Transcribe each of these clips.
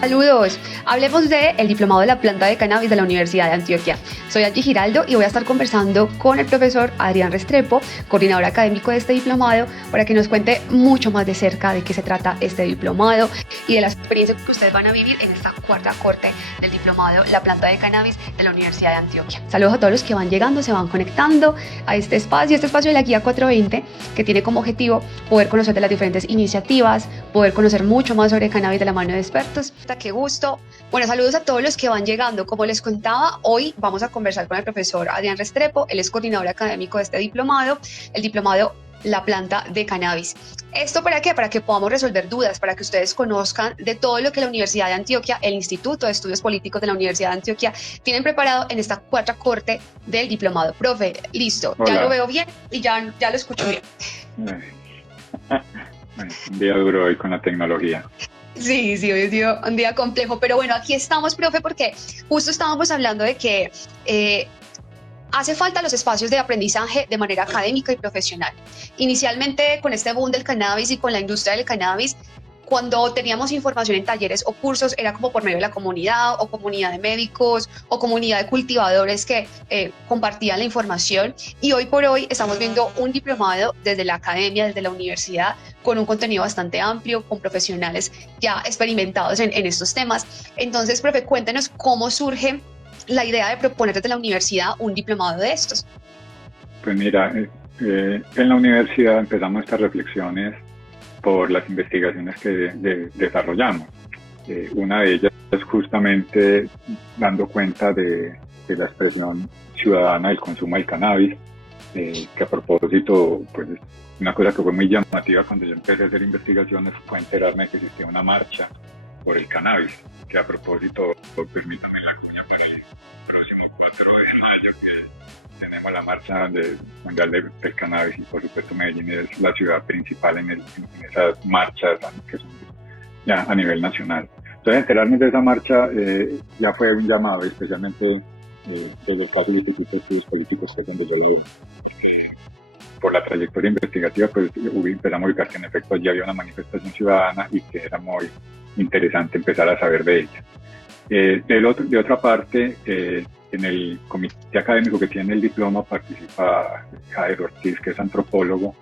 Saludos, hablemos del diplomado de la planta de cannabis de la Universidad de Antioquia. Soy Angie Giraldo y voy a estar conversando con el profesor Adrián Restrepo, coordinador académico de este diplomado, para que nos cuente mucho más de cerca de qué se trata este diplomado y de las experiencias que ustedes van a vivir en esta cuarta corte del diplomado La planta de cannabis de la Universidad de Antioquia. Saludos a todos los que van llegando, se van conectando a este espacio de la Guía 420, que tiene como objetivo poder conocer de las diferentes iniciativas, poder conocer mucho más sobre cannabis de la mano de expertos. Qué gusto. Bueno, saludos a todos los que van llegando. Como les contaba, hoy vamos a conversar con el profesor Adrián Restrepo. Él es coordinador académico de este diplomado, el diplomado La planta de cannabis. ¿Esto para qué? Para que podamos resolver dudas, para que ustedes conozcan de todo lo que la Universidad de Antioquia, el Instituto de Estudios Políticos de la Universidad de Antioquia, tienen preparado en esta cuarta corte del diplomado. Profe, listo, Hola. Ya lo veo bien y ya lo escucho bien. Un día duro hoy con la tecnología. Sí, hoy es un día complejo, pero bueno, aquí estamos, profe, porque justo estábamos hablando de que hace falta los espacios de aprendizaje de manera académica y profesional. Inicialmente, con este boom del cannabis y con la industria del cannabis, cuando teníamos información en talleres o cursos, era como por medio de la comunidad o comunidad de médicos o comunidad de cultivadores que compartían la información. Y hoy por hoy estamos viendo un diplomado desde la academia, desde la universidad, con un contenido bastante amplio, con profesionales ya experimentados en estos temas. Entonces, profe, cuéntenos cómo surge la idea de proponer desde la universidad un diplomado de estos. Pues mira, en la universidad empezamos estas reflexiones por las investigaciones que desarrollamos. Una de ellas es justamente dando cuenta de la expresión ciudadana del consumo del cannabis, que a propósito, pues una cosa que fue muy llamativa cuando yo empecé a hacer investigaciones fue enterarme de que existía una marcha por el cannabis, que a propósito, permítame la cuña para el próximo 4 de mayo, que tenemos la marcha mundial del cannabis, y por supuesto Medellín es la ciudad principal en esas marchas que son ya a nivel nacional. Entonces, enterarme de esa marcha ya fue un llamado, especialmente desde el caso del Instituto de Estudios Políticos, que es donde yo lo veo. Por la trayectoria investigativa, pues empezamos a ubicar que en efecto ya había una manifestación ciudadana y que era muy interesante empezar a saber de ella. De otra parte, en el comité académico que tiene el diploma participa Jader Ortiz, que es antropólogo,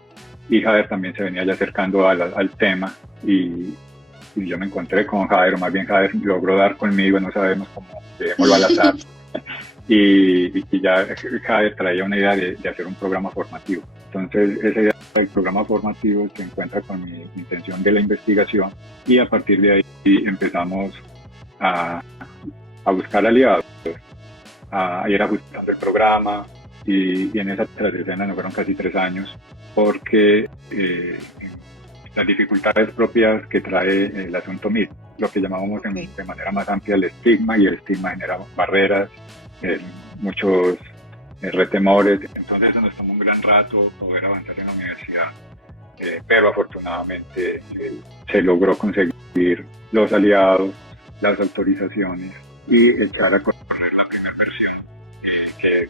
y Jader también se venía ya acercando al tema, y yo me encontré con Jader, o más bien Jader logró dar conmigo, no sabemos cómo, llevémoslo al azar, y ya Jader traía una idea de hacer un programa formativo. Entonces, esa idea del programa formativo se encuentra con mi intención de la investigación, y a partir de ahí empezamos a buscar aliados, a ir ajustando el programa, y en esa trascena nos fueron casi 3 años, porque las dificultades propias que trae el asunto MIT, lo que llamamos de manera más amplia el estigma, y el estigma genera barreras, muchos retemores. Entonces eso nos tomó un gran rato poder avanzar en la universidad, pero afortunadamente se logró conseguir los aliados, las autorizaciones, y echar a correr la primera versión, que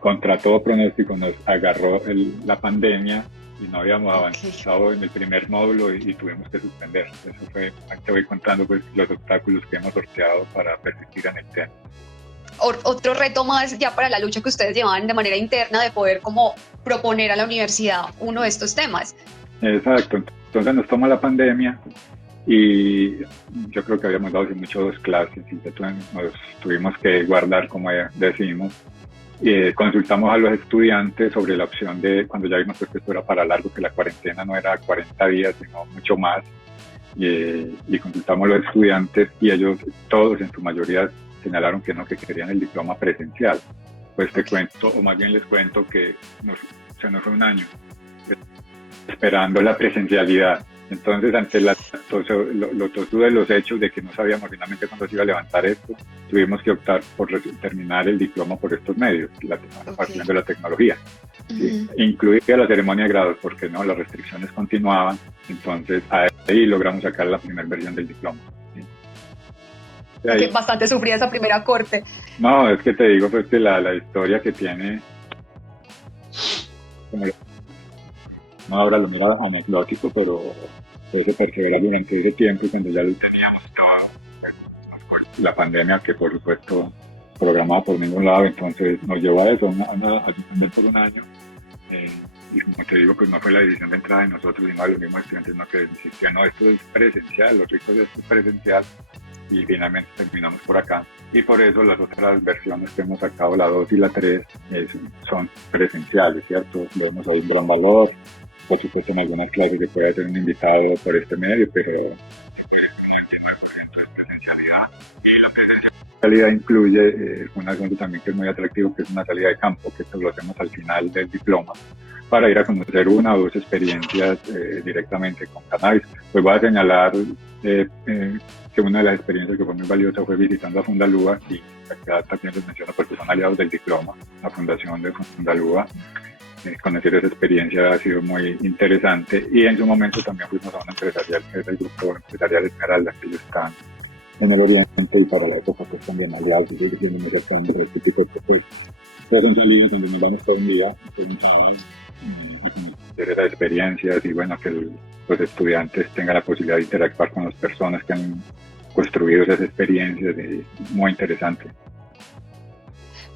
contra todo pronóstico nos agarró la pandemia y no habíamos avanzado en el primer módulo y tuvimos que suspender. Eso fue, te voy contando pues los obstáculos que hemos sorteado para persistir en el tema. Otro reto más ya para la lucha que ustedes llevaban de manera interna de poder como proponer a la universidad uno de estos temas. Exacto, entonces nos toma la pandemia y yo creo que habíamos dado muchas clases y nos tuvimos que guardar, como decimos. Consultamos a los estudiantes sobre la opción de, cuando ya vimos que esto era para largo, que la cuarentena no era 40 días, sino mucho más, y consultamos a los estudiantes y ellos todos en su mayoría señalaron que no, que querían el diploma presencial. Pues te cuento, o más bien les cuento, que se nos fue un año esperando la presencialidad. Entonces, ante lo tosudo de los hechos de que no sabíamos finalmente cuándo se iba a levantar esto, tuvimos que optar por terminar el diploma por estos medios, partiendo de la tecnología. ¿Sí? Incluida la ceremonia de grados, porque no, las restricciones continuaban. Entonces, ahí logramos sacar la primera versión del diploma. Que bastante sufría esa primera corte. No, es que te digo pues que la historia que tiene, como no ahora lo mira anecdótico, pero se persevera durante ese tiempo, y cuando ya lo teníamos todo, la pandemia, que por supuesto programada por ningún lado, entonces nos llevó a eso, a suspender por un año. Y como te digo, pues no fue la decisión de entrada de nosotros, sino de los mismos estudiantes, no, que insistían, no, esto es presencial, los ricos de esto es presencial, y finalmente terminamos por acá. Y por eso las otras versiones que hemos sacado, la 2 y la 3, son presenciales, ¿cierto? Vemos ahí un gran valor, por supuesto en algunas clases que puede ser un invitado por este medio, pero presencialidad. Y la presencialidad incluye un asunto también que es muy atractivo, que es una salida de campo, que esto lo hacemos al final del diploma, para ir a conocer una o dos experiencias directamente con cannabis. Pues voy a señalar que una de las experiencias que fue muy valiosa fue visitando a Fundalúa, y acá también les menciono porque son aliados del diploma, la fundación de Fundalúa. Conocer esa experiencia ha sido muy interesante, y en su momento también fuimos a una empresarial, que es el grupo empresarial Esmeralda, que ellos están en el Oriente, y para la época pues también aliados, y ellos tienen mucha experiencia de este tipo de cosas. Son salidas donde nos vamos todo un día, hacer esas experiencias, y bueno, que los estudiantes tengan la posibilidad de interactuar con las personas que han construido esas experiencias, muy interesante.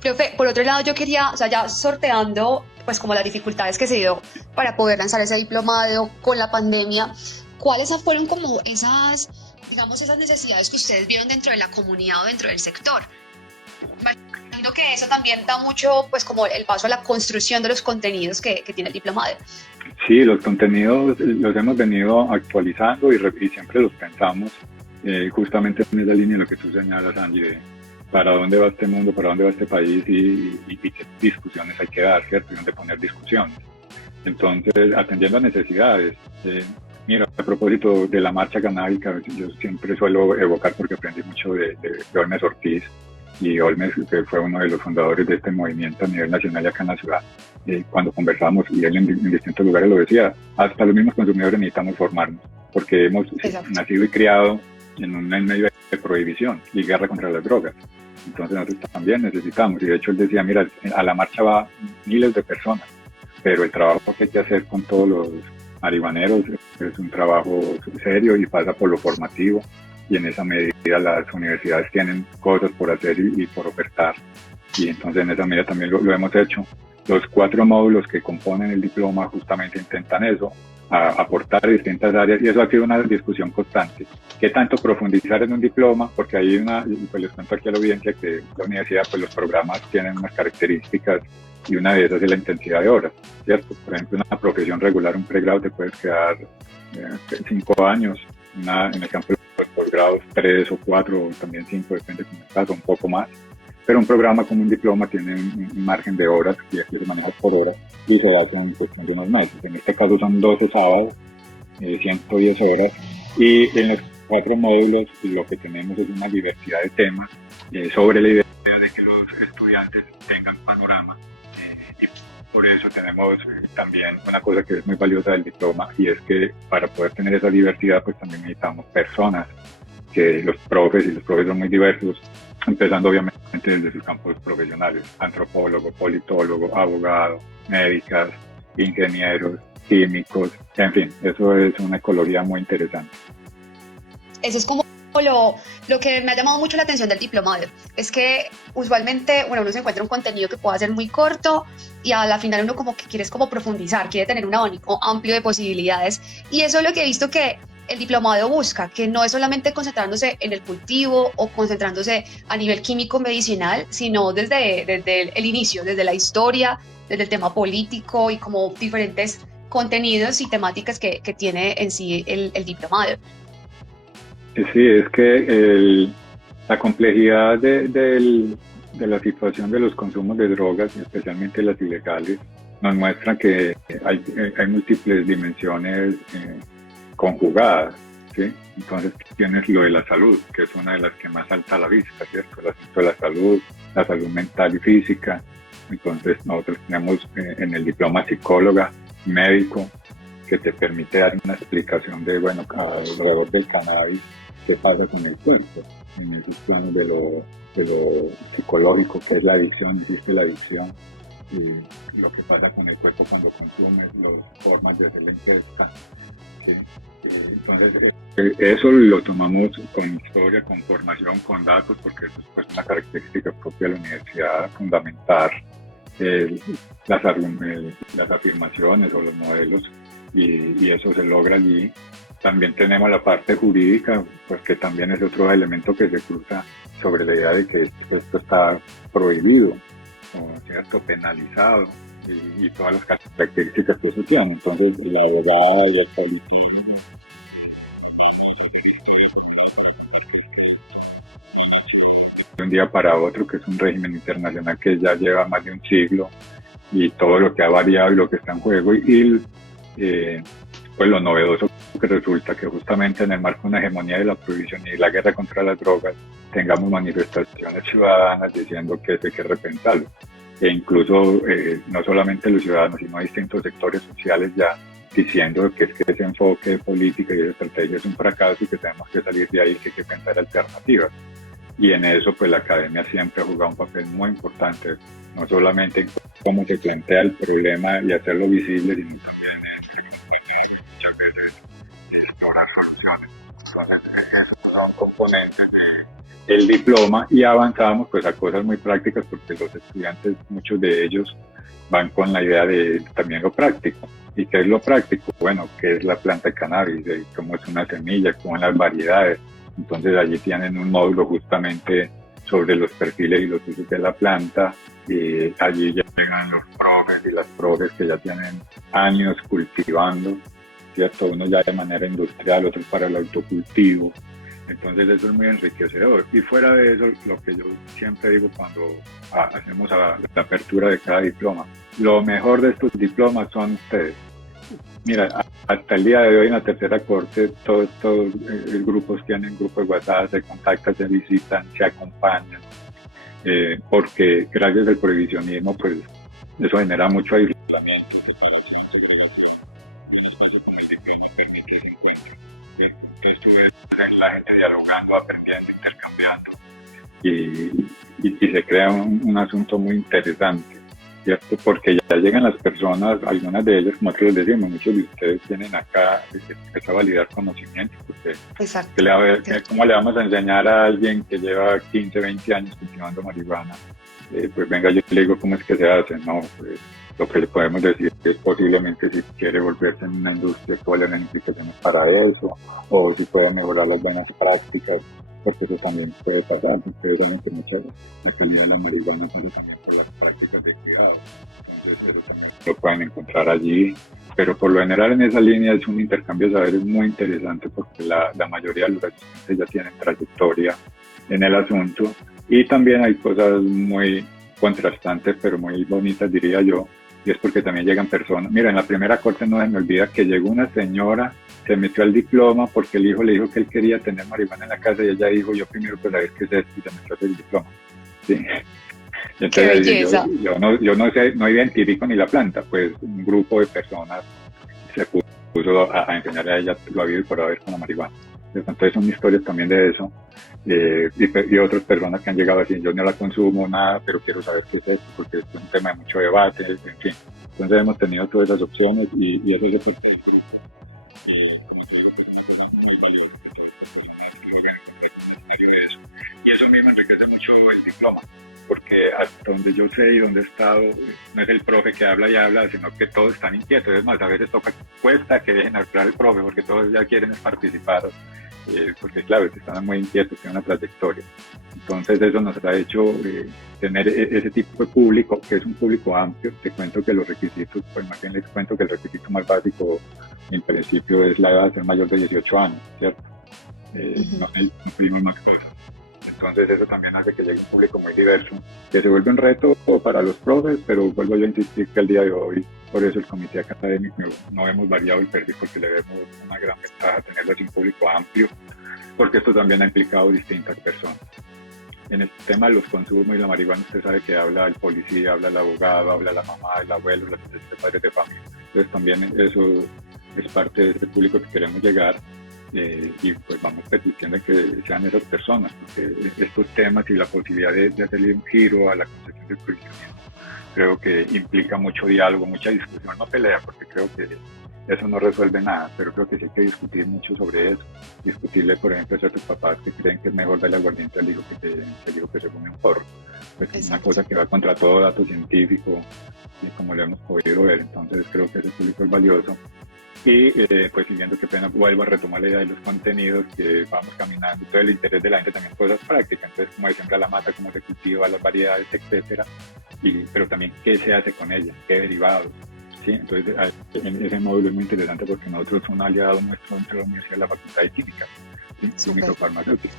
Profe, por otro lado, yo quería, o sea, ya sorteando, pues como las dificultades que se dio para poder lanzar ese diplomado con la pandemia, ¿cuáles fueron como esas, digamos, esas necesidades que ustedes vieron dentro de la comunidad o dentro del sector? Imagino que eso también da mucho, pues como el paso a la construcción de los contenidos que tiene el diplomado. Sí, los contenidos los hemos venido actualizando y siempre los pensamos justamente en esa línea de lo que tú señalas, Angie, de para dónde va este mundo, para dónde va este país, y qué discusiones hay que dar, ¿cierto? Y dónde poner discusiones. Entonces, atendiendo a necesidades. Mira, a propósito de la marcha canábica, yo siempre suelo evocar, porque aprendí mucho de Olmes Ortiz, y Olmes, que fue uno de los fundadores de este movimiento a nivel nacional y acá en la ciudad. Cuando conversamos, y él en distintos lugares lo decía, hasta los mismos consumidores necesitamos formarnos, porque hemos nacido y criado en un medio de prohibición y guerra contra las drogas. Entonces nosotros también necesitamos, y de hecho él decía, mira, a la marcha va miles de personas, pero el trabajo que hay que hacer con todos los marihuaneros es un trabajo serio y pasa por lo formativo, y en esa medida las universidades tienen cosas por hacer y por ofertar, y entonces en esa medida también lo hemos hecho. Los 4 módulos que componen el diploma justamente intentan eso, aportar distintas áreas, y eso ha sido una discusión constante. ¿Qué tanto profundizar en un diploma? Porque hay pues les cuento aquí a la audiencia que la universidad, pues los programas tienen unas características, y una de esas es la intensidad de horas, ¿cierto? Por ejemplo, una profesión regular, un pregrado, te puedes quedar 5 años, en el campo de los posgrados 3 o 4, o también 5, depende de cómo estás, o un poco más. Pero un programa como un diploma tiene un margen de horas, y aquí se maneja por horas, y se da con cuestión de unos meses. En este caso son 12 sábados, 110 horas, y en los 4 módulos lo que tenemos es una diversidad de temas sobre la idea de que los estudiantes tengan panorama, y por eso tenemos también una cosa que es muy valiosa del diploma, y es que para poder tener esa diversidad pues también necesitamos personas, que los profes son muy diversos, empezando obviamente desde sus campos profesionales: antropólogo, politólogo, abogado, médicas, ingenieros, químicos, en fin, eso es una ecología muy interesante. Eso es como lo que me ha llamado mucho la atención del diplomado, es que usualmente uno se encuentra un contenido que pueda ser muy corto, y a la final uno como que quiere profundizar, quiere tener un abanico amplio de posibilidades, y eso es lo que he visto que el diplomado busca, que no es solamente concentrándose en el cultivo o concentrándose a nivel químico medicinal, sino desde el inicio, desde la historia, desde el tema político, y como diferentes contenidos y temáticas que tiene en sí el diplomado. Sí, es que la complejidad de la situación de los consumos de drogas, especialmente las ilegales, nos muestra que hay múltiples dimensiones conjugadas, ¿sí? Entonces tienes lo de la salud, que es una de las que más salta a la vista, ¿cierto? El asunto de la salud mental y física. Entonces nosotros tenemos en el diploma psicóloga, médico, que te permite dar una explicación de, bueno, alrededor del cannabis, qué pasa con el cuerpo, en esos planos de lo psicológico, que es la adicción, existe la adicción, y lo que pasa con el cuerpo cuando consumes, las formas de hacer la ingesta. ¿Sí? Entonces, eso lo tomamos con historia, con formación, con datos, porque eso es pues, una característica propia de la universidad, fundamentar eh, las afirmaciones o los modelos, y eso se logra allí. También tenemos la parte jurídica, pues que también es otro elemento que se cruza sobre la idea de que esto está prohibido, o cierto, penalizado, y todas las características que eso tiene. Entonces, la abogada y el policía de un día para otro, que es un régimen internacional que ya lleva más de un siglo, y todo lo que ha variado y lo que está en juego, pues lo novedoso que resulta que justamente en el marco de una hegemonía de la prohibición y la guerra contra las drogas tengamos manifestaciones ciudadanas diciendo que hay que repensarlo, e incluso no solamente los ciudadanos sino distintos sectores sociales ya diciendo que es que ese enfoque de política y de estrategia es un fracaso y que tenemos que salir de ahí, que hay que pensar alternativas. Y en eso pues la academia siempre ha jugado un papel muy importante, no solamente en cómo se plantea el problema y hacerlo visible, sino también muchas veces explorar soluciones. Entonces, es un componente del diploma, y avanzamos pues a cosas muy prácticas porque los estudiantes, muchos de ellos, van con la idea de también lo práctico. ¿Y qué es lo práctico? Bueno, ¿qué es la planta de cannabis? ¿Cómo es una semilla? ¿Cómo son las variedades? Entonces allí tienen un módulo justamente sobre los perfiles y los usos de la planta, y allí ya llegan los profes y las profes que ya tienen años cultivando, ¿cierto? Uno ya de manera industrial, otros para el autocultivo. Entonces eso es muy enriquecedor. Y fuera de eso, lo que yo siempre digo cuando hacemos la apertura de cada diploma, lo mejor de estos diplomas son ustedes. Mira, hasta el día de hoy en la tercera corte todos los grupos tienen grupos de WhatsApp, se contactan, se visitan, se acompañan, porque gracias al prohibicionismo pues eso genera mucho aislamiento, separación, segregación, y un espacio como el diploma permite ese encuentro. Entonces tú ves la gente dialogando, aprendiendo, intercambiando, y se crea un asunto muy interesante, ¿cierto? Porque ya llegan las personas, algunas de ellas, como nosotros decimos, muchos de ustedes tienen acá que validar conocimiento, porque ¿cómo le vamos a enseñar a alguien que lleva 15, 20 años cultivando marihuana? Pues venga, yo le digo cómo es que se hace, no, pues lo que le podemos decir es posiblemente si quiere volverse en una industria, cuáles son las implicaciones para eso, o si puede mejorar las buenas prácticas, porque eso también puede pasar. Ustedes saben que la calidad de la marihuana pasa también por las prácticas de cuidado, entonces eso también lo pueden encontrar allí, pero por lo general en esa línea es un intercambio de saberes muy interesante, porque la mayoría de los estudiantes ya tienen trayectoria en el asunto, y también hay cosas muy contrastantes pero muy bonitas, diría yo, y es porque también llegan personas. Mira, en la primera corte no se me olvida que llegó una señora, se metió al diploma porque el hijo le dijo que él quería tener marihuana en la casa, y ella dijo, yo primero pues a ver qué es esto, y se metió a hacer el diploma. ¿Sí? Y entonces yo no sé, no identifico ni la planta, pues un grupo de personas se puso a enseñarle a ella lo habido y por haber con la marihuana. Entonces son historias también de eso, y otras personas que han llegado así, yo no la consumo nada, pero quiero saber qué es esto, porque es un tema de mucho debate, en fin. Entonces hemos tenido todas esas opciones, y eso es el parte del grupo. Como te digo, pues una cosa muy valiosa que todas estas personas que logran encontrar un escenario de eso. Y eso mismo enriquece mucho el diploma, porque hasta donde yo sé y donde he estado, no es el profe que habla y habla, sino que todos están inquietos. Es más, a veces cuesta que dejen hablar el profe, porque todos ya quieren participar, porque claro, están muy inquietos, tienen una trayectoria. Entonces eso nos ha hecho tener ese tipo de público, que es un público amplio. Te cuento que los requisitos, pues más bien les cuento que el requisito más básico en principio es la edad de ser mayor de 18 años, ¿cierto? No cumplimos más cosas. Entonces eso también hace que llegue un público muy diverso, que se vuelve un reto para los profes, pero vuelvo yo a insistir que al día de hoy, por eso el comité académico no hemos variado el perfil, porque le vemos una gran ventaja tenerlo así un público amplio, porque esto también ha implicado distintas personas. En el tema de los consumos y la marihuana, usted sabe que habla el policía, habla el abogado, habla la mamá, el abuelo, los padres de familia. Entonces también eso es parte de ese público que queremos llegar. Y pues vamos permitiendo que sean esas personas, porque estos temas y la posibilidad de hacerle un giro a la concepción del prohibicionismo creo que implica mucho diálogo, mucha discusión, no pelea, porque creo que eso no resuelve nada, pero creo que sí hay que discutir mucho sobre eso. Discutirle, por ejemplo, a tus papás que creen que es mejor darle aguardiente al hijo que el hijo que se come un porro. Pues es una cosa que va contra todo dato científico y como lo hemos podido ver. Entonces creo que ese público es valioso. Y pues siguiendo, qué pena, vuelvo a retomar la idea de los contenidos, que vamos caminando, todo el interés de la gente también cosas prácticas, entonces como se siembra la mata, cómo se cultiva, las variedades, etcétera, pero también qué se hace con ella, qué derivados, ¿sí? Entonces ese módulo es muy interesante porque nosotros somos un aliado nuestro entre la Universidad de la Facultad de Química, ¿sí? Microfarmacéutica.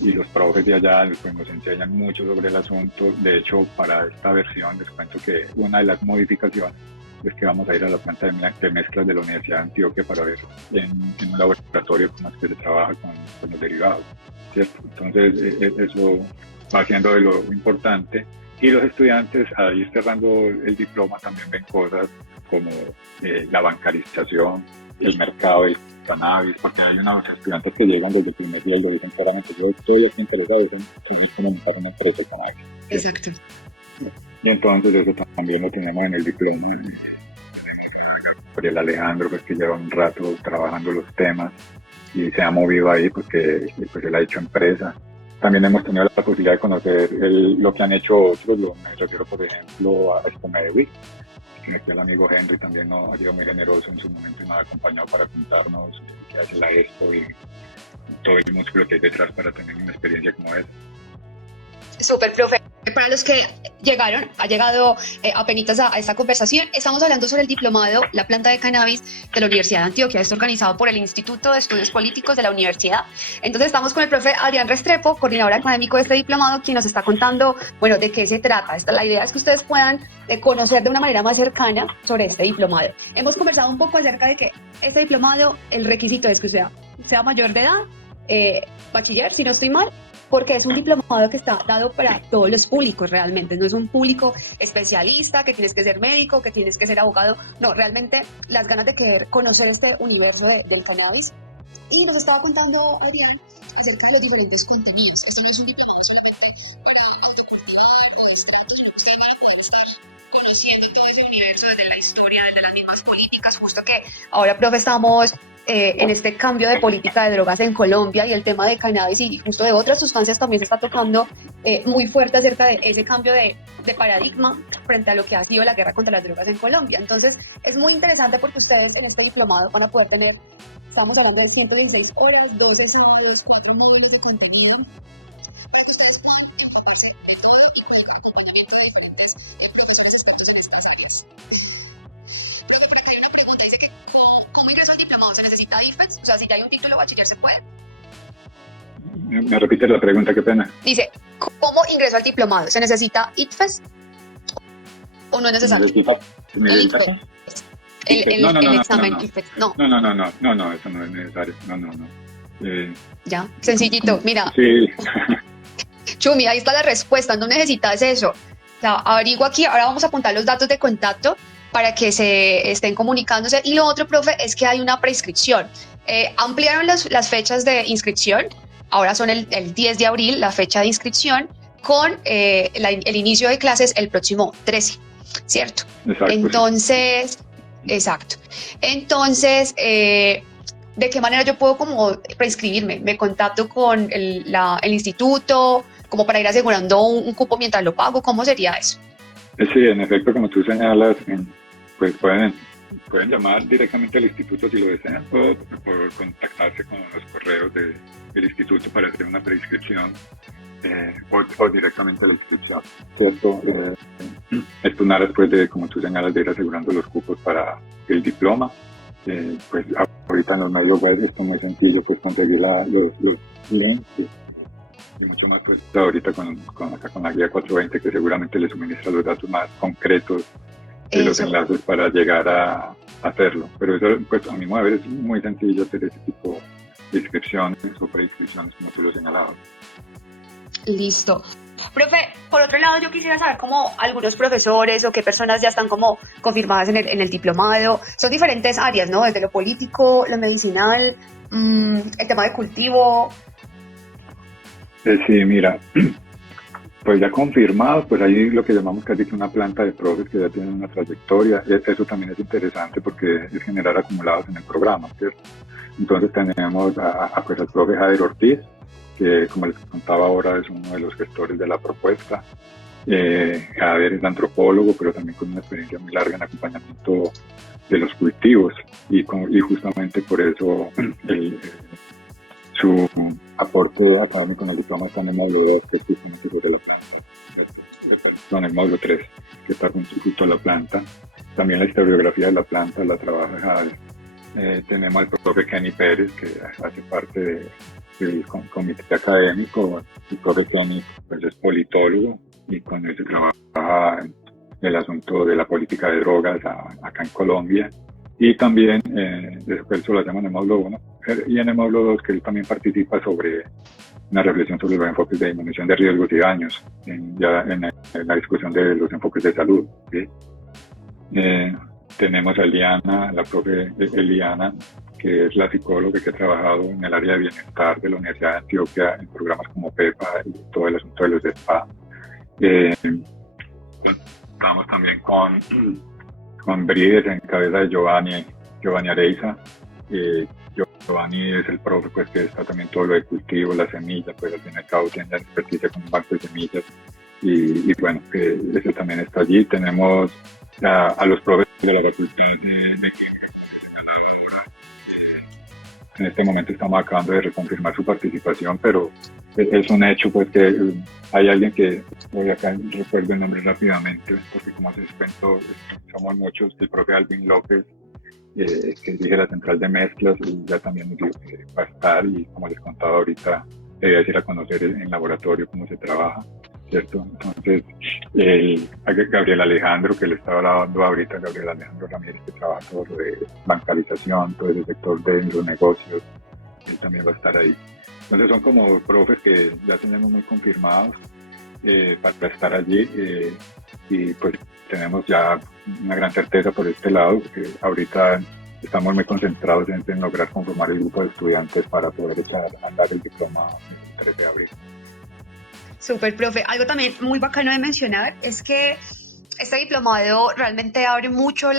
Y los profes de allá pues, nos enseñan mucho sobre el asunto. De hecho, para esta versión les cuento que una de las modificaciones es que vamos a ir a la planta de mezclas de la Universidad de Antioquia para ver en un laboratorio cómo es que se trabaja con los derivados, ¿cierto? Entonces eso va siendo de lo importante, y los estudiantes a ir cerrando el diploma también ven cosas como la bancarización, el mercado del cannabis, porque hay unos estudiantes que llegan desde el primer día y lo dicen claramente: yo estoy aquí interesado en seguir con una empresa de cannabis. Exacto. Y entonces eso también lo tenemos en el diploma. Por el Alejandro, pues que lleva un rato trabajando los temas y se ha movido ahí porque pues él ha hecho empresa. También hemos tenido la posibilidad de conocer lo que han hecho otros. Me refiero, por ejemplo, a Escomedewis, que el amigo Henry también nos ha sido muy generoso en su momento y nos ha acompañado para contarnos qué hace la Expo y todo el músculo que hay detrás para tener una experiencia como esa. Súper, profe. Para los que ha llegado apenitas a esta conversación, estamos hablando sobre el diplomado La Planta de Cannabis de la Universidad de Antioquia. Es organizado por el Instituto de Estudios Políticos de la Universidad. Entonces estamos con el profe Adrián Restrepo, coordinador académico de este diplomado, quien nos está contando, bueno, de qué se trata. La idea es que ustedes puedan conocer de una manera más cercana sobre este diplomado. Hemos conversado un poco acerca de que este diplomado, el requisito es que sea mayor de edad, bachiller, si no estoy mal, porque es un diplomado que está dado para todos los públicos realmente, no es un público especialista, que tienes que ser médico, que tienes que ser abogado, no, realmente las ganas de querer conocer este universo del cannabis. Y nos estaba contando Adrián acerca de los diferentes contenidos. Esto no es un diplomado solamente para autocultivar o extractos, sino que ustedes van a poder estar conociendo todo ese universo desde la historia, desde las mismas políticas, justo que ahora, profe, estamos en este cambio de política de drogas en Colombia, y el tema de cannabis y justo de otras sustancias también se está tocando muy fuerte acerca de ese cambio de paradigma frente a lo que ha sido la guerra contra las drogas en Colombia. Entonces es muy interesante porque ustedes en este diplomado van a poder tener, estamos hablando de 116 horas, 12 sábados, 4 módulos de contenido, para que ustedes puedan enfocarse de todo y con el acompañamiento de diferentes profesores expertos en estas áreas. Profe, por acá hay una pregunta, dice que ¿cómo ingreso al diplomado? ¿Se necesita IFES? O sea, si ya hay un título de bachiller, ¿se puede? ¿Me repites la pregunta? Qué pena. Dice, ¿cómo ingreso al diplomado? ¿Se necesita IFES o no es necesario? El examen IFES. No, eso no es necesario. Ya, sencillito, mira. Sí. Chumi, ahí está la respuesta, no necesitas eso. O sea, averigua aquí, ahora vamos a apuntar los datos de contacto para que se estén comunicándose. Y lo otro, profe, es que hay una preinscripción. Ampliaron las fechas de inscripción, ahora son el 10 de abril la fecha de inscripción, con el inicio de clases el próximo 13, ¿cierto? Exacto. Entonces, exacto. Entonces, ¿de qué manera yo puedo como preinscribirme? ¿Me contacto con el instituto como para ir asegurando un cupo mientras lo pago? ¿Cómo sería eso? Sí, en efecto, como tú señalas, pues pueden llamar directamente al instituto si lo desean, o por contactarse con los correos del instituto para hacer una preinscripción, o directamente a la inscripción, ¿cierto? Esto nada después de, como tú señalas, de ir asegurando los cupos para el diploma. Pues ahorita en los medios web esto es muy sencillo, pues conseguir los links y mucho más, pues ahorita con la guía 420, que seguramente le suministra los datos más concretos de los enlaces para llegar a hacerlo. Pero eso, pues a mi modo de ver, es muy sencillo hacer ese tipo de inscripciones o preinscripciones, como tú lo señalabas. Listo. Profe, por otro lado, yo quisiera saber cómo algunos profesores o qué personas ya están como confirmadas en el diplomado. Son diferentes áreas, ¿no? Desde lo político, lo medicinal, el tema de cultivo. Sí, mira, pues ya confirmados, pues hay lo que llamamos casi que una planta de profes que ya tienen una trayectoria. Eso también es interesante porque es generar acumulados en el programa, ¿cierto? Entonces tenemos pues al profe Javier Ortiz, que como les contaba ahora es uno de los gestores de la propuesta. Javier es antropólogo, pero también con una experiencia muy larga en acompañamiento de los cultivos y justamente por eso su aporte académico en el diploma está en el módulo 2, que es justamente sobre la planta, no, en el módulo 3, que está junto a la planta. También la historiografía de la planta la trabaja Javier. Tenemos al profe Kenny Pérez, que hace parte del comité académico. El profe Kenny pues, es politólogo y con él se trabaja el asunto de la política de drogas acá en Colombia. Y también, eso lo hacemos en el módulo 1, y en el módulo 2, que él también participa sobre una reflexión sobre los enfoques de disminución de riesgos y daños, en la discusión de los enfoques de salud, ¿sí? Tenemos a Eliana, la profe Eliana, que es la psicóloga que ha trabajado en el área de bienestar de la Universidad de Antioquia en programas como PEPA y todo el asunto de los SPA. Estamos también con Brides en cabeza de Giovanni Areiza. Giovanni es el profe pues, que está también todo lo de cultivo, las semillas, pues al fin y al cabo tiene la experticia con un banco de semillas y bueno, que ese también está allí. Tenemos a los profes de la facultad en este momento estamos acabando de reconfirmar su participación, pero es un hecho pues que hay alguien que, voy acá recuerdo el nombre rápidamente, porque como se cuento, somos muchos, el profe Alvin López, que dirige la central de mezclas, y ya también va a estar, y como les contaba ahorita, voy a ir a conocer en laboratorio cómo se trabaja, ¿cierto? Entonces, Gabriel Alejandro, que le estaba hablando ahorita, Gabriel Alejandro Ramírez, que trabaja todo lo de bancarización, todo ese sector de los negocios, él también va a estar ahí. Entonces son como profes que ya tenemos muy confirmados para estar allí y pues tenemos ya una gran certeza por este lado, porque ahorita estamos muy concentrados en lograr conformar el grupo de estudiantes para poder echar a andar el diploma el 13 de abril. Súper, profe. Algo también muy bacano de mencionar es que este diplomado realmente abre mucho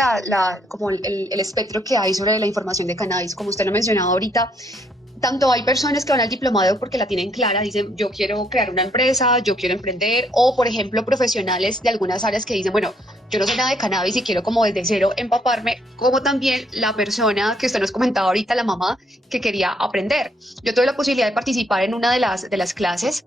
como el espectro que hay sobre la información de cannabis. Como usted lo ha mencionado ahorita, tanto hay personas que van al diplomado porque la tienen clara, dicen yo quiero crear una empresa, yo quiero emprender, o por ejemplo profesionales de algunas áreas que dicen bueno, yo no sé nada de cannabis y quiero como desde cero empaparme, como también la persona que usted nos comentaba ahorita, la mamá que quería aprender. Yo tuve la posibilidad de participar en una de las clases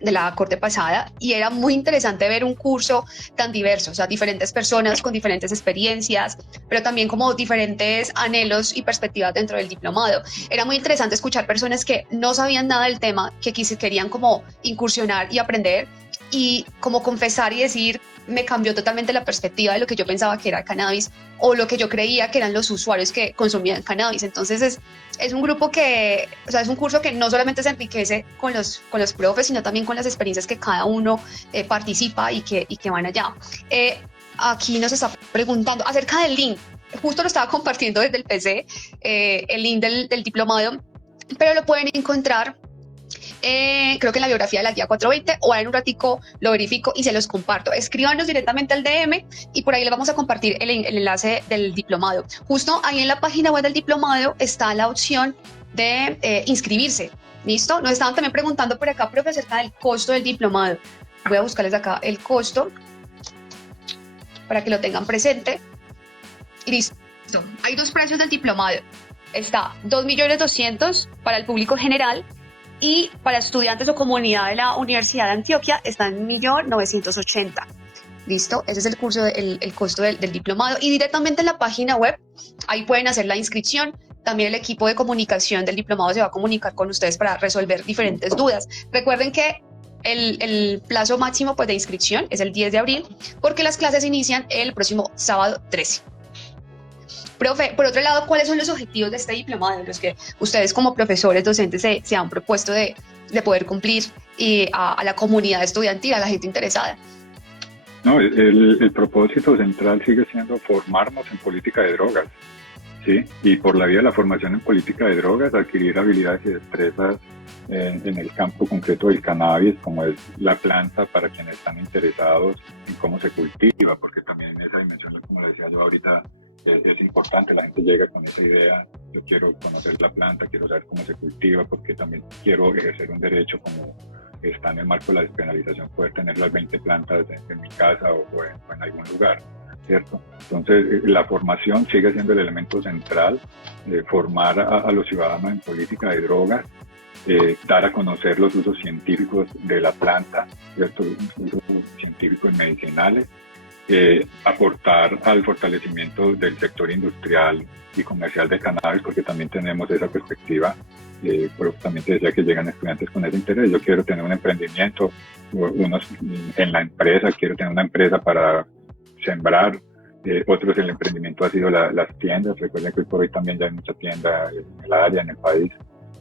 de la corte pasada y era muy interesante ver un curso tan diverso, o sea, diferentes personas con diferentes experiencias, pero también como diferentes anhelos y perspectivas dentro del diplomado. Era muy interesante escuchar personas que no sabían nada del tema, que querían como incursionar y aprender y como confesar y decir, me cambió totalmente la perspectiva de lo que yo pensaba que era cannabis o lo que yo creía que eran los usuarios que consumían cannabis. Entonces es un grupo que, o sea, es un curso que no solamente se enriquece con los profes, sino también con las experiencias que cada uno participa y que van allá. Aquí nos está preguntando acerca del link. Justo lo estaba compartiendo desde el PC, el link del diplomado, pero lo pueden encontrar creo que en la biografía de la guía 420 o ahora en un ratico lo verifico y se los comparto. Escríbanos directamente al DM y por ahí les vamos a compartir el enlace del diplomado. Justo ahí en la página web del diplomado está la opción de inscribirse. ¿Listo? Nos estaban también preguntando por acá, profe, acerca del costo del diplomado. Voy a buscarles acá el costo para que lo tengan presente. Listo. Hay dos precios del diplomado. Está 2.200.000 para el público general y para estudiantes o comunidad de la Universidad de Antioquia está en 1.980.000. ¿Listo? Ese es el curso, el costo del diplomado. Y directamente en la página web, ahí pueden hacer la inscripción. También el equipo de comunicación del diplomado se va a comunicar con ustedes para resolver diferentes dudas. Recuerden que el plazo máximo pues, de inscripción es el 10 de abril, porque las clases inician el próximo sábado 13. Profe, por otro lado, ¿cuáles son los objetivos de este diplomado, los que ustedes como profesores, docentes se han propuesto de poder cumplir a la comunidad estudiantil, a la gente interesada? No, el propósito central sigue siendo formarnos en política de drogas. ¿sí? Y por la vía de la formación en política de drogas, adquirir habilidades y destrezas en el campo concreto del cannabis, como es la planta, para quienes están interesados en cómo se cultiva, porque también esa dimensión, como decía yo ahorita, es importante. La gente llega con esa idea: yo quiero conocer la planta, quiero saber cómo se cultiva, porque también quiero ejercer un derecho como está en el marco de la despenalización, poder tener las 20 plantas en mi casa o en algún lugar, ¿cierto? Entonces, la formación sigue siendo el elemento central, formar a los ciudadanos en política de drogas, dar a conocer los usos científicos de la planta, ¿cierto? Usos científicos y medicinales, aportar al fortalecimiento del sector industrial y comercial de cannabis, porque también tenemos esa perspectiva. Pero también te decía que llegan estudiantes con ese interés. Yo quiero tener un emprendimiento, unos en la empresa, quiero tener una empresa para sembrar, otros el emprendimiento ha sido las tiendas. Recuerden que hoy por hoy también ya hay mucha tienda en el área, en el país,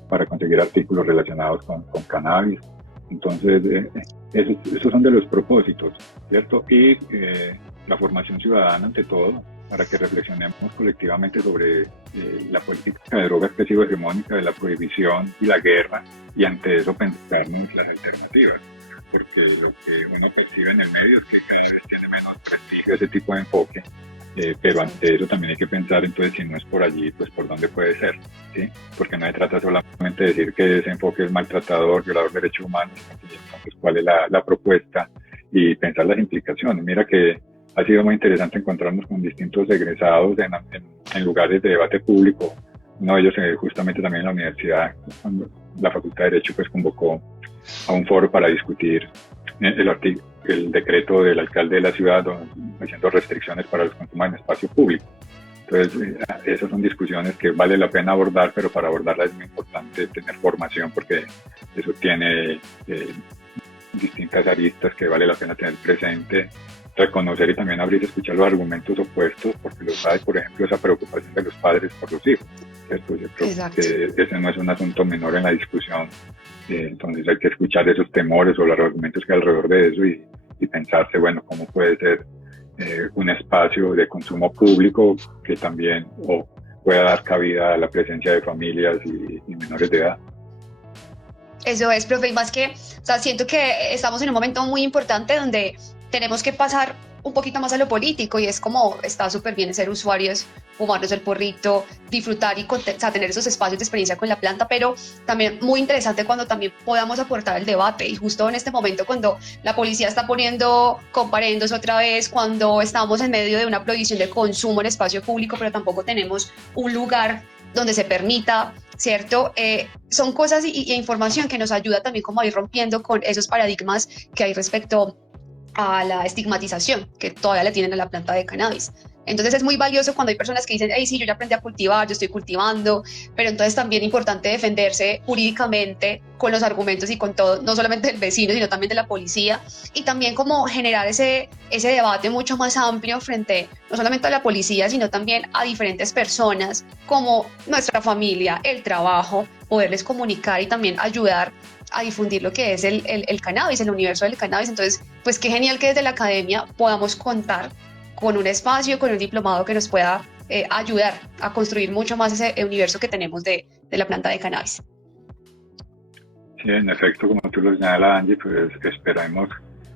para conseguir artículos relacionados con cannabis. Entonces, esos son de los propósitos, ¿cierto? Y la formación ciudadana ante todo, para que reflexionemos colectivamente sobre la política de drogas que ha sido hegemónica, de la prohibición y la guerra, y ante eso pensarnos las alternativas, porque lo que uno percibe en el medio es que cada vez tiene menos prestigio ese tipo de enfoque, pero ante eso también hay que pensar, entonces, si no es por allí, pues por dónde puede ser, ¿sí? Porque no se trata solamente de decir que ese enfoque es maltratador, violador de derechos humanos, sino entonces cuál es la propuesta y pensar las implicaciones. Mira que ha sido muy interesante encontrarnos con distintos egresados en lugares de debate público. Uno de ellos, justamente también en la universidad, cuando la Facultad de Derecho pues convocó a un foro para discutir el decreto del alcalde de la ciudad, haciendo restricciones para los consumos en espacio público. Entonces, esas son discusiones que vale la pena abordar, pero para abordarlas es muy importante tener formación, porque eso tiene distintas aristas que vale la pena tener presente, reconocer y también abrir y escuchar los argumentos opuestos, porque los hay, por ejemplo, esa preocupación de los padres por los hijos, ¿cierto? Yo creo Exacto. que ese no es un asunto menor en la discusión, entonces hay que escuchar esos temores o los argumentos que hay alrededor de eso y pensarse, bueno, cómo puede ser un espacio de consumo público que también pueda dar cabida a la presencia de familias y menores de edad. Eso es, profe, y más que, o sea, siento que estamos en un momento muy importante donde tenemos que pasar un poquito más a lo político, y es como está súper bien ser usuarios, fumarnos el porrito, disfrutar y o sea, tener esos espacios de experiencia con la planta, pero también muy interesante cuando también podamos aportar el debate. Y justo en este momento, cuando la policía está comparendos otra vez, cuando estamos en medio de una prohibición de consumo en espacio público, pero tampoco tenemos un lugar donde se permita, ¿cierto? Son cosas y información que nos ayuda también como a ir rompiendo con esos paradigmas que hay respecto a la estigmatización que todavía le tienen a la planta de cannabis. Entonces es muy valioso cuando hay personas que dicen, hey, sí, yo ya aprendí a cultivar, yo estoy cultivando, pero entonces también es importante defenderse jurídicamente con los argumentos y con todo, no solamente del vecino, sino también de la policía, y también como generar ese debate mucho más amplio frente no solamente a la policía, sino también a diferentes personas, como nuestra familia, el trabajo, poderles comunicar y también ayudar a difundir lo que es el cannabis, el universo del cannabis. Entonces, pues qué genial que desde la academia podamos contar con un espacio, con un diplomado que nos pueda ayudar a construir mucho más ese universo que tenemos de la planta de cannabis. Sí, en efecto, como tú lo señalas, Angie, pues esperemos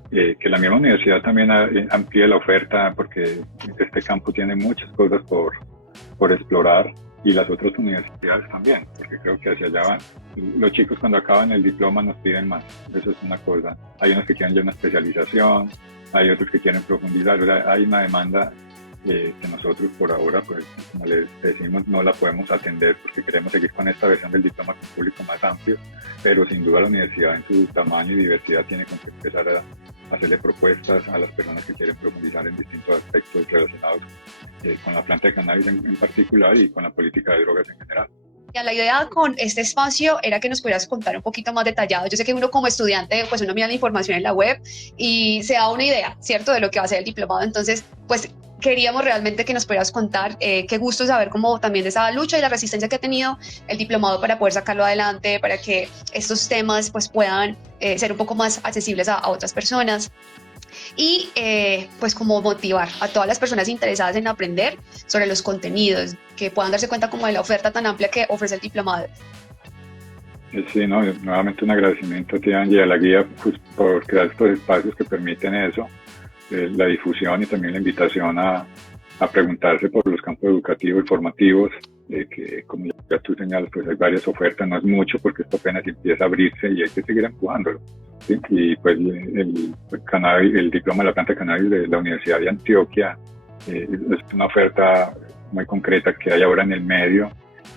que la misma universidad también amplíe la oferta, porque este campo tiene muchas cosas por explorar, y las otras universidades también, porque creo que hacia allá van. Los chicos cuando acaban el diploma nos piden más, eso es una cosa. Hay unos que quieren ya una especialización, hay otros que quieren profundizar, o sea, hay una demanda que nosotros por ahora, pues como les decimos, no la podemos atender, porque queremos seguir con esta versión del diploma con público más amplio, pero sin duda la universidad en su tamaño y diversidad tiene que empezar a hacerle propuestas a las personas que quieren profundizar en distintos aspectos relacionados con la planta de cannabis en particular y con la política de drogas en general. La idea con este espacio era que nos pudieras contar un poquito más detallado. Yo sé que uno como estudiante, pues uno mira la información en la web y se da una idea, ¿cierto?, de lo que va a ser el diplomado. Entonces, pues queríamos realmente que nos pudieras contar, qué gusto saber cómo también de esa lucha y la resistencia que ha tenido el diplomado para poder sacarlo adelante, para que estos temas pues puedan ser un poco más accesibles a otras personas. y pues como motivar a todas las personas interesadas en aprender sobre los contenidos, que puedan darse cuenta como de la oferta tan amplia que ofrece el diplomado. Sí, no, nuevamente un agradecimiento a ti, Angie, y a la guía pues, por crear estos espacios que permiten eso, la difusión y también la invitación a preguntarse por los campos educativos y formativos, que como ya tú señalas, pues hay varias ofertas, no es mucho porque esto apenas empieza a abrirse y hay que seguir empujándolo. ¿Sí? Y pues el diploma de la planta de cannabis de la Universidad de Antioquia es una oferta muy concreta que hay ahora en el medio,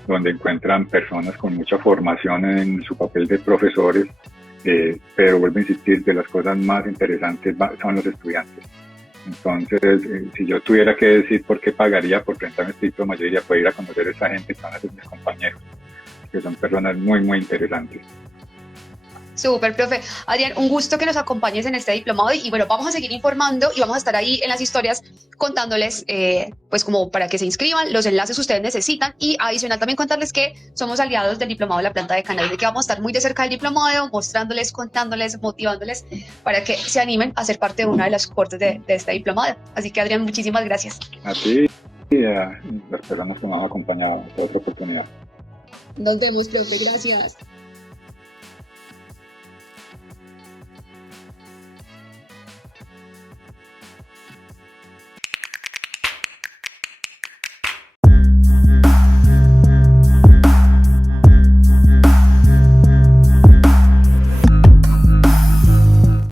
donde encuentran personas con mucha formación en su papel de profesores, pero vuelvo a insistir, de las cosas más interesantes son los estudiantes. Entonces, si yo tuviera que decir por qué pagaría por presentarme este diploma, yo diría, pues ir a conocer a esa gente que van a ser mis compañeros, que son personas muy, muy interesantes. Súper, profe. Adrián, un gusto que nos acompañes en este diplomado y bueno, vamos a seguir informando y vamos a estar ahí en las historias contándoles, pues como para que se inscriban, los enlaces que ustedes necesitan y adicional también contarles que somos aliados del diplomado de la planta de cannabis, de que vamos a estar muy de cerca del diplomado, mostrándoles, contándoles, motivándoles para que se animen a ser parte de una de las cortes de este diplomado. Así que Adrián, muchísimas gracias. A ti y a las personas que nos han acompañado en otra oportunidad. Nos vemos, profe. Gracias.